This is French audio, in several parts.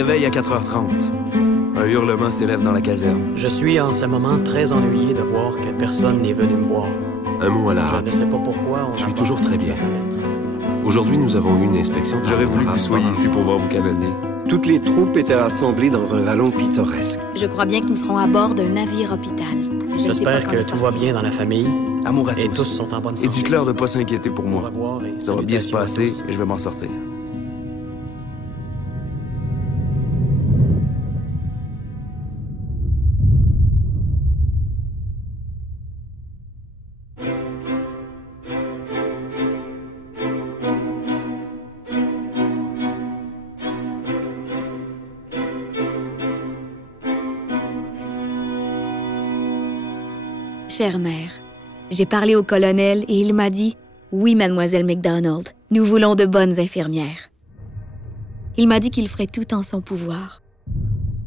Réveil à 4h30. Un hurlement s'élève dans la caserne. Je suis en ce moment très ennuyé de voir que personne n'est venu me voir. Un mot à la Je rate. ne sais pas pourquoi on Je suis n'a toujours pas très pu bien. faire la lettre cette semaine. Aujourd'hui, nous avons eu une inspection. J'aurais voulu que vous soyez ici pour voir vos Canadiens. Toutes les troupes étaient rassemblées dans un vallon pittoresque. Je crois bien que nous serons à bord d'un navire hôpital. Je ne sais J'espère pas quand que est tout va parti. bien dans la famille Amour à et tous. tous sont en bonne Et santé. dites-leur de ne pas s'inquiéter pour Au moi. revoir et Ça va bien se salutations à passer tous. et je vais m'en sortir. Chère mère, j'ai parlé au colonel et il m'a dit « Oui, mademoiselle MacDonald, nous voulons de bonnes infirmières. » Il m'a dit qu'il ferait tout en son pouvoir.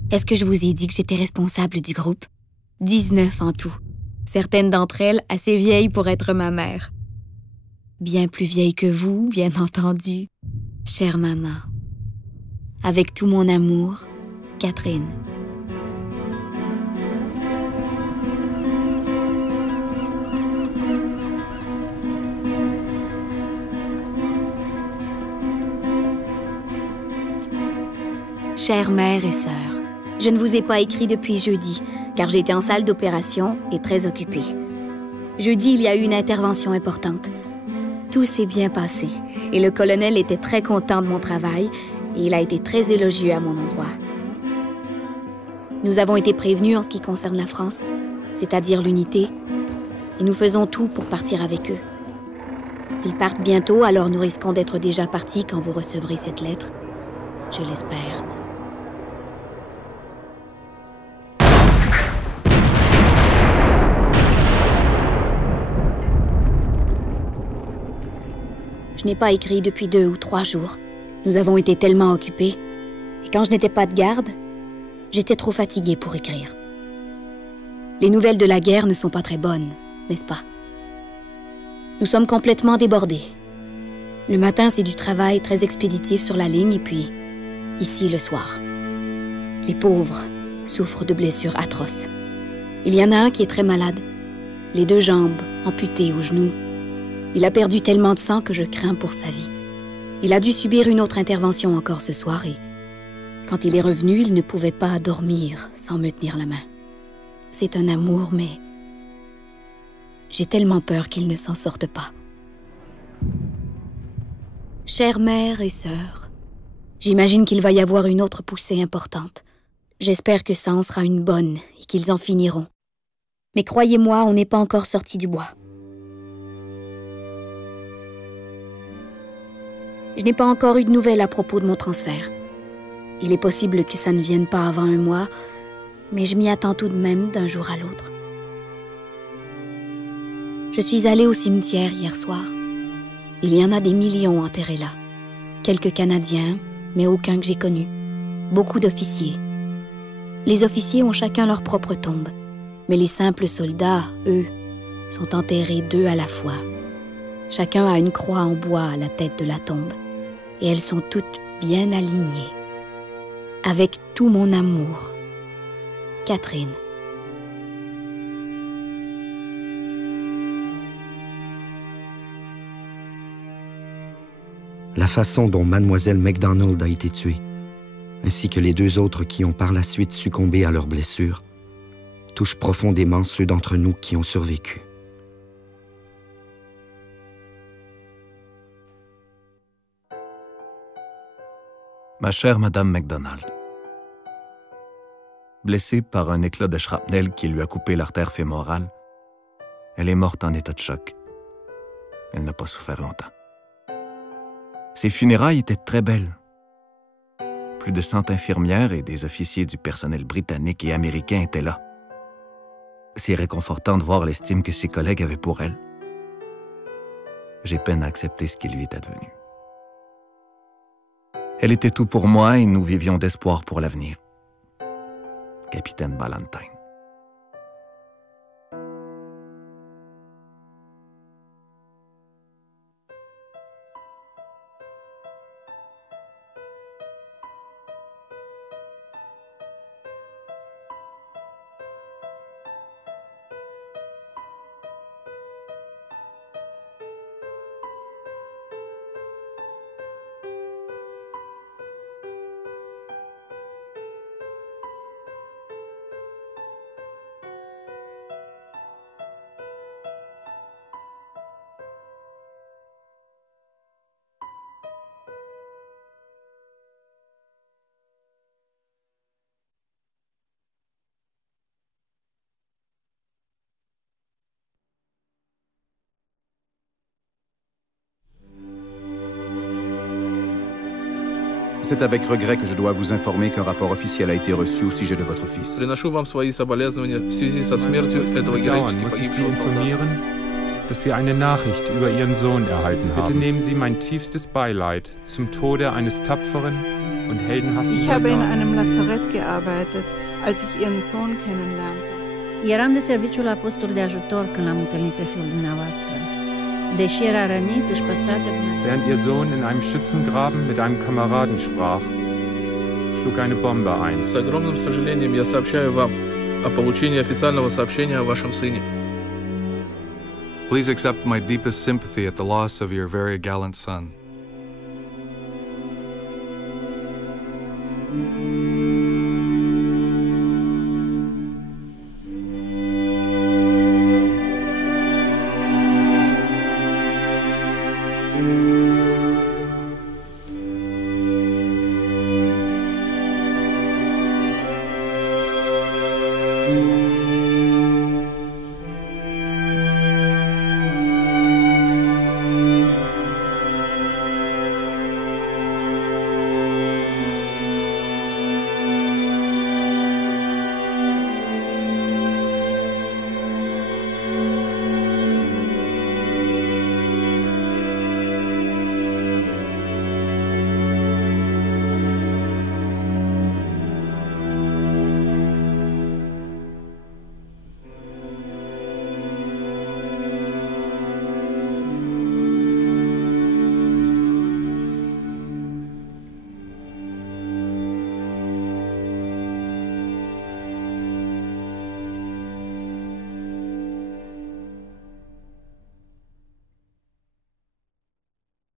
Est-ce que je vous ai dit que j'étais responsable du groupe? 19 en tout. Certaines d'entre elles assez vieilles pour être ma mère. Bien plus vieilles que vous, bien entendu. Chère maman. Avec tout mon amour, Catherine. Chères mères et sœurs, je ne vous ai pas écrit depuis jeudi, car j'étais en salle d'opération et très occupée. Jeudi, il y a eu une intervention importante. Tout s'est bien passé, et le colonel était très content de mon travail, et il a été très élogieux à mon endroit. Nous avons été prévenus en ce qui concerne la France, c'est-à-dire l'unité, et nous faisons tout pour partir avec eux. Ils partent bientôt, alors nous risquons d'être déjà partis quand vous recevrez cette lettre. Je l'espère. Je n'ai pas écrit depuis 2 ou 3 jours. Nous avons été tellement occupés. Et quand je n'étais pas de garde, j'étais trop fatiguée pour écrire. Les nouvelles de la guerre ne sont pas très bonnes, n'est-ce pas? Nous sommes complètement débordés. Le matin, c'est du travail très expéditif sur la ligne, et puis ici le soir. Les pauvres souffrent de blessures atroces. Il y en a un qui est très malade. Les 2 jambes amputées au genou. Il a perdu tellement de sang que je crains pour sa vie. Il a dû subir une autre intervention encore ce soir et quand il est revenu, il ne pouvait pas dormir sans me tenir la main. C'est un amour, mais j'ai tellement peur qu'il ne s'en sorte pas. Chères mères et sœurs, j'imagine qu'il va y avoir une autre poussée importante. J'espère que ça en sera une bonne et qu'ils en finiront. Mais croyez-moi, on n'est pas encore sorti du bois. Je n'ai pas encore eu de nouvelles à propos de mon transfert. Il est possible que ça ne vienne pas avant 1 mois, mais je m'y attends tout de même d'un jour à l'autre. Je suis allée au cimetière hier soir. Il y en a des millions enterrés là. Quelques Canadiens, mais aucun que j'ai connu. Beaucoup d'officiers. Les officiers ont chacun leur propre tombe, mais les simples soldats, eux, sont enterrés 2 à la fois. Chacun a une croix en bois à la tête de la tombe. Et elles sont toutes bien alignées. Avec tout mon amour. Catherine. La façon dont Mademoiselle MacDonald a été tuée, ainsi que les 2 autres qui ont par la suite succombé à leurs blessures, touche profondément ceux d'entre nous qui ont survécu. Ma chère Madame MacDonald, blessée par un éclat de shrapnel qui lui a coupé l'artère fémorale, elle est morte en état de choc. Elle n'a pas souffert longtemps. Ses funérailles étaient très belles. Plus de 100 infirmières et des officiers du personnel britannique et américain étaient là. C'est réconfortant de voir l'estime que ses collègues avaient pour elle. J'ai peine à accepter ce qui lui est advenu. Elle était tout pour moi et nous vivions d'espoir pour l'avenir. Capitaine Ballantyne. C'est avec regret que je dois vous informer qu'un rapport officiel a été reçu au sujet de votre fils. Приношу вам свои соболезнования в связи со смертью этого героически погибшего солдата. Dass wir eine Nachricht über Ihren Sohn erhalten haben. Bitte nehmen Sie mein tiefstes Beileid zum Tode eines tapferen und heldenhaften Ich habe in einem Lazarett gearbeitet, als ich Ihren Sohn kennenlernte. Eram de serviciu la postul de ajutor când l-am întâlnit pe fiul dumneavoastră. Deși era rănit, își păstrase bunătatea. Während Ihr Sohn in einem Schützengraben mit einem Kameraden sprach, schlug eine Bombe ein. С огромным сожалением я сообщаю вам о получении официального сообщения о вашем сыне. Please accept my deepest sympathy at the loss of your very gallant son.